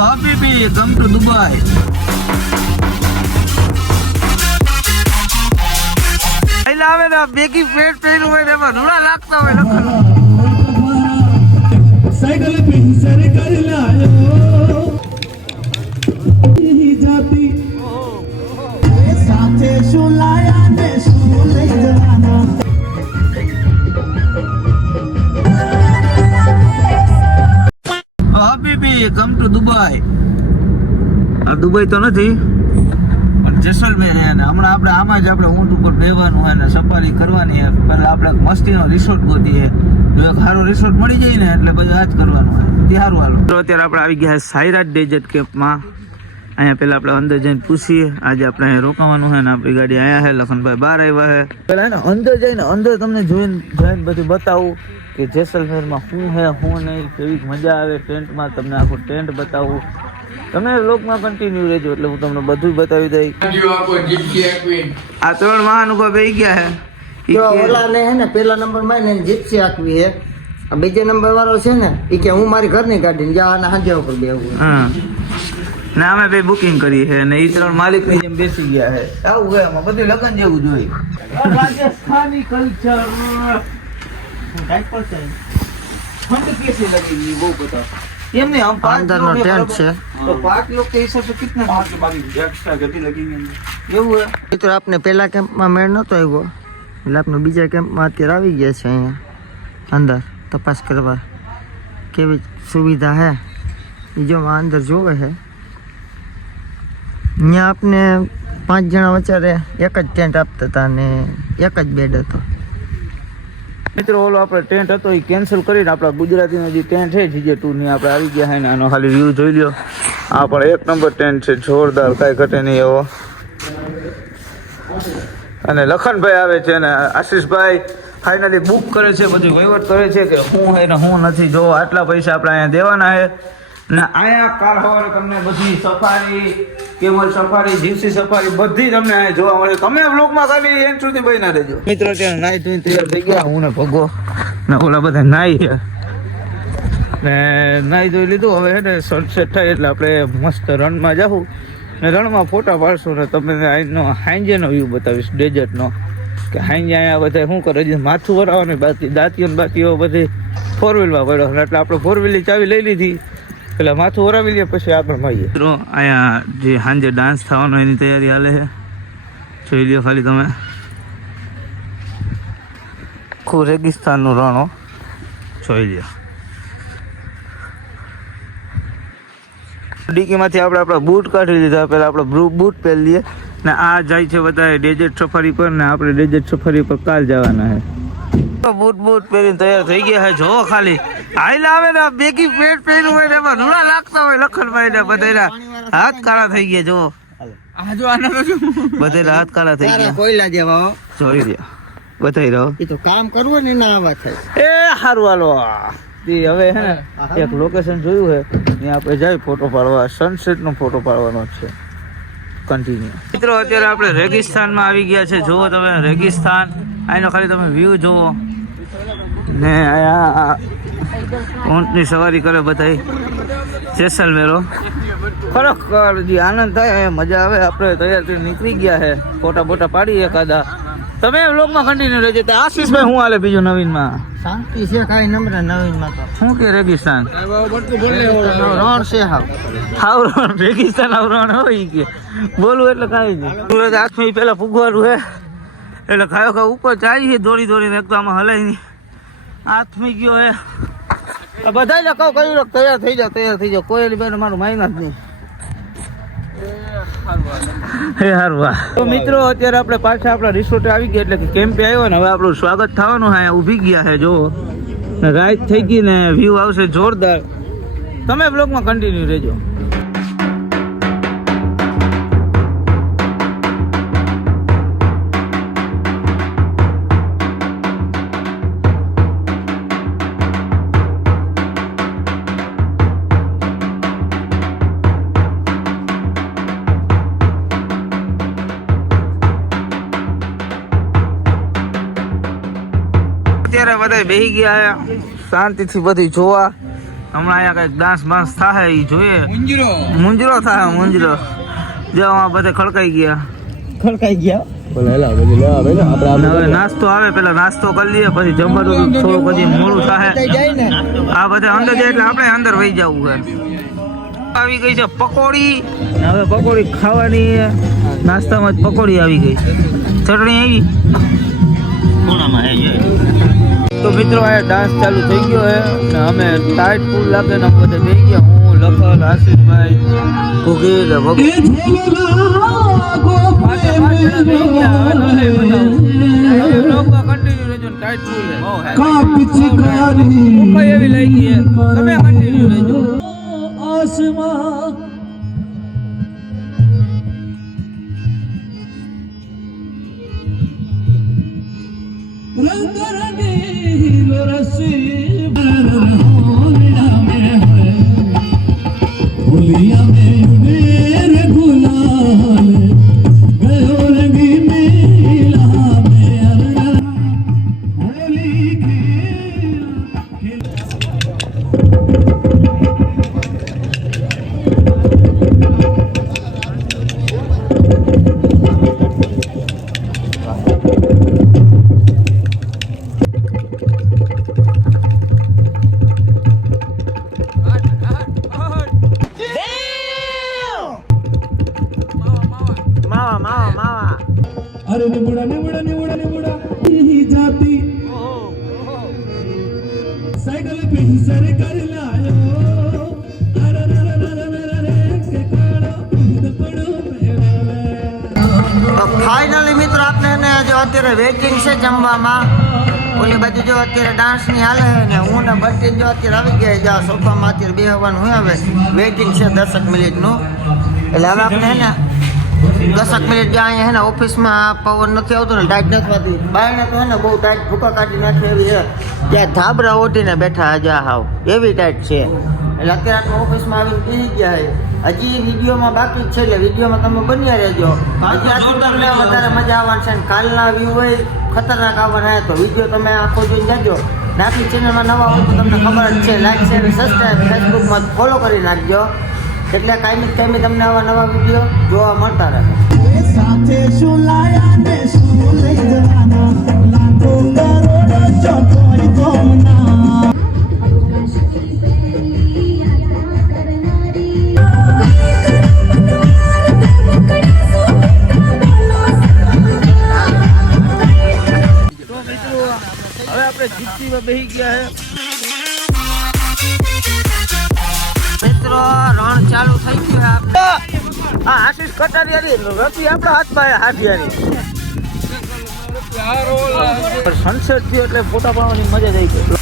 Habibi, come to Dubai. આવે ને baggy પેટ પહેર્યું હોય ને એમાં ધૂળા લાગતા હોય લખન સાયકલ પિંસર કર લાયો આ દુબઈ તો નથી. પણ જેસલમેર છે ને હમણાં આપણે આમાં જ આપણે ઊંટ ઉપર બેહવાનું હોય ને સફારી કરવાની છે. પહેલા આપણે મસ્તીનો રિસોર્ટ ગોતીએ જો એક સારો રિસોર્ટ મળી જાય ને એટલે બધું આ જ કરવાનું હોય તે સારું હાલો તો અત્યારે આપણે આવી ગયા સાયરાજ ડેઝર્ટ કેમ્પમાં અહીંયા પેલા આપણે અંદર જઈને પૂછીએ. આજે આપણે અહીંયા રોકાવાનું છે ને આપણી ગાડી અહીંયા છે લખનભાઈ બહાર આવ્યા છે. પેલા એને અંદર જઈને અંદર તમને જોઈને જોઈને બધું બતાવું કે જેસલમેરમાં શું છે શું નહીં કેવી મજા આવે ટેન્ટમાં તમને આખું ટેન્ટ બતાવું. તમે લોકમાં કન્ટિન્યુ રહેજો એટલે હું તમને બધું બતાવી દઈશ. આ ત્રણ મહાનુભાવ બે ગયા હે. ઓલા ને હે ને પેલા નંબરમાં ને જીપસી આખવી હે. બીજા નંબર વાળો છે ને એ કે હું મારી ઘરની ગાડી જા અને હાજર ઉપર બેવું હા. ને અમે બે બુકિંગ કરી હે ને એ ત્રણ માલિકની જેમ બેસી ગયા હે. આવું ગયા અમે બધું લગન જેવું જોઈ રાજસ્થાની કલ્ચર ટાઈપ પર છે ફંડ કેસી લગી બહુ બધા. बता એમને हम पांच अंदर लोग नो हैं, टेंट बराबर? છે तो पांच लोग के हिसाब से कितने एक्स्ट्रा गति लगेगी એવું है મિત્રો આપને પેલા કેમ્પમાં મેળ નતો આવ્યો એટલે આપણે બીજા કેમ્પમાં અત્યારે આવી ગયા છે અહીંયા અંદર તપાસ કરવા કેવી સુવિધા હે એ જો આ અંદર જોવે છે અહીંયા આપને પાંચ જણા વચ્ચે એક જ ટેન્ટ આપતા હતા ને એક જ બેડ હતો મિત્રો, ઓલો આપણે ટેન્ટ હતો એ કેન્સલ કરીને આપણા ગુજરાતીનો જે ટેન્ટ છે જીજે ટુ ની આપણે આવી ગયા હોય ને, આનો ખાલી વ્યૂ જોઈ લ્યો. આ પણ એક નંબર ટેન્ટ છે, જોરદાર, કાંઈ ઘટે નહીં એવો. અને લખનભાઈ આવે છે અને આશીષભાઈ ફાઇનલી બુક કરે છે, બધું વહીવટ કરે છે કે હું હે ને હું નથી, જો આટલા પૈસા આપણે અહીંયા દેવાના છે ને અહીંયા કાર હોવાને તમને બધી સફારી કેમલ સફારી, જીવસી સફારી બધી તમને અહીંયા જોવા મળે. તમે બ્લોકમાં ખાલી એન સુધી બહીના રહેજો. મિત્રો, ત્યાં નાઈ ધોઈને તૈયાર થઈ ગયા, હું ને ભગો. ને ઓલા બધા નાઈ ને નાઈ ધોઈ લીધું, હવે ને સનસેટ થાય એટલે આપણે મસ્ત રણમાં જાઉં ને રણમાં ફોટા પાડશું ને તમને અહીંનો હાંજેનો વ્યૂ બતાવીશ ડેઝર્ટનો કે હાંજે અહીંયા બધા શું કરે છે માથું વરાવવાની બાકી, દાંતીઓ ને બાતીઓ બધી ફોર વ્હીલમાં પડ્યો. એટલે આપણે ફોર વ્હીલની ચાવી લઈ લીધી. એટલે માથું ઓરાવી લઈએ પછી આગળ મળીએ મિત્રો, અહીંયા જે સાંજે ડાન્સ થવાનો એની તૈયારી હાલે છે. જોઈ લ્યો ખાલી તમે. આખું રેગિસ્તાનનું રણો જોઈ લ્યો. ડીકીમાંથી આપણે આપણા બૂટ કાઢી લીધા. પહેલાં આપણે બૂટ પહેરી લઈએ. ને આ જાય છે બધા ડેઝર્ટ સફારી પર ને આપણે ડેઝર્ટ સફારી પર કાલ જવાના છે. બૂટ બૂટ પહેરીને તૈયાર થઈ ગયા છે. જોવો ખાલી. હાઈલ આવે ને બેકી પેટ પહેર્યું હોય ને એમાં ધૂળા લાગતા હોય લખનભાઈ ને બધા હાથ કાળા થઈ ગયા જો બધા હાથ કાળા થઈ ગયા. કોયલા જેવા હો. જોઈ લ્યો. બતાવી રહ્યો એ તો કામ કરવું ને ના આવા થાય. એ હારું હાલો. ઈ હવે હે ને એક લોકેશન જોયું છે ત્યાં આપણે જાય ફોટો પાડવા. સનસેટ નો ફોટો પાડવાનો છે. કન્ટિન્યુ મિત્રો અત્યારે આપણે રેગિસ્તાનમાં આવી ગયા છે. જુઓ તમે રેગિસ્તાન. અહીંનો ખાલી તમે વ્યૂ જુઓ. ને અહીંયા ઊંટની સવારી કરે બધાય. જેસલમેરો ખરેખર જે આનંદ થાય એ મજા આવે. આપણે તૈયાર થઈને નીકળી ગયા છે ફોટા બોટા પાડી એકાદા. તમે વ્લોગમાં કન્ટિન્યુ રહેજો. તો આશીષભાઈ હું હાલે બીજું નવીનમાં? શાંતિ છે કાંઈ નંબર નવીનમાં તો. શું કે રેગિસ્તાન? રણ છે હાવ. રણ રેગિસ્તાન આવરણ હોય કે. બોલવું એટલે કાંઈ નહીં. સુરત આઠમી પેલા પૂગવાનું હે. એટલે ખાયો ખા ઉપર ચાલી છે દોડી દોડીને એક તો આમાં હલાય નહીં. આથમી ગયો હે. બધા ને કહું કર્યું તૈયાર થઈ જાવ તૈયાર થઈ જાવ કોઈ બેન મારું માઇના જ નહીં. હે હારવા. તો મિત્રો, અત્યારે આપણે પાછા આપણા રિસોર્ટે આવી ગયા એટલે કે કેમ્પે આવ્યો ને હવે આપણું સ્વાગત થવાનું હા ઊભી ગયા છે જો રાઈટ થઈ ગઈ ને વ્યૂ આવશે જોરદાર. તમે બ્લોગમાં કન્ટિન્યુ રહેજો. અત્યારે બધા બેહી ગયા શાંતિથી બધું જોવા. હમણાં અહીંયા કંઈક ડાન્સ બાન્સ થાય એ જોઈએ. મુંજરો. થાય મુંજરો. જો આ બધે ખડકાઈ ગયા. ખડકાઈ ગયા? હવે નાસ્તો આવે પેલા નાસ્તો કરી લઈએ પછી જમવાનું થોડું પછી મોડું થાય આ બધા અંદર જાય એટલે આપણે અંદર વહી જવું છે આવી ગઈ છે પકોડી. હવે પકોડી ખાવાની નાસ્તામાં જ પકોડી આવી ગઈ. છે ચટણી આવી? તો મિત્રો આ ડાન્સ ચાલુ થઈ ગયો છે અને અમે ટાઈટ ફૂલ લાગે ને અમે બધા બેસી ગયા. હું લખલ આશીષભાઈ ને ભગુ అరే నిబుడ నిబుడ నిబుడ నిబుడ ఈ జాతి సైకిల్ పే సర్కారు లాయో ફાઇનલી મિત્રો આપને જો અત્યારે વેઇટિંગ છે જમવામાં, ઓલી બધી જો અત્યારે ડાન્સની હાલે ને, હું ને બધી જો અત્યારે આવી ગયા જો સોફામાં અત્યારે બેહવાનું હોય હવે. વેઇટિંગ છે દસક મિનિટનું. એટલે હવે આપણે ને દસક મિનિટ જ્યાં અહીંયા હે ને ઓફિસમાં પવન નથી આવતો ને ટાઈટ નથી થતી. બાયણે તો હે ને બહુ ટાઈટ ભૂકા કાઢી નાખે એવી છે. ત્યાં ધાબરા ઓઢીને બેઠા હજા હાવ. એવી ટાઈટ છે. એટલે અત્યારે ઓફિસમાં આવીને બેસી ગયા છે હજી વિડીયોમાં બાકી જ છે એટલે વિડીયોમાં તમે બન્યા રહેજો. હજી તમને વધારે મજા આવવાની છે કાલના વ્યૂ હોય ખતરનાક આવવાના છે તો વીડિયો તમે આખો જોઈને જાજો. નાખી ચેનલમાં નવા હોય તો તમને ખબર જ છે. લાઈક શેર સબસ્ક્રાઈબ ફેસબુકમાં ફોલો કરી નાખજો. એટલે કાંઈ કાંઈ તમને આવા નવા વીડિયો જોવા મળતા રહે સાથે શું લાયા ને શું લઈ જવાના લાખો કરોડો ચોકોઈ તો તો ચાલુ થઈ ગયું હા આશીષ કટારિયાની રસી આપણા હાથમાં હાથિયારી સનસેટ થયો એટલે ફોટા પાડવાની મજા જ આવી ગઈ.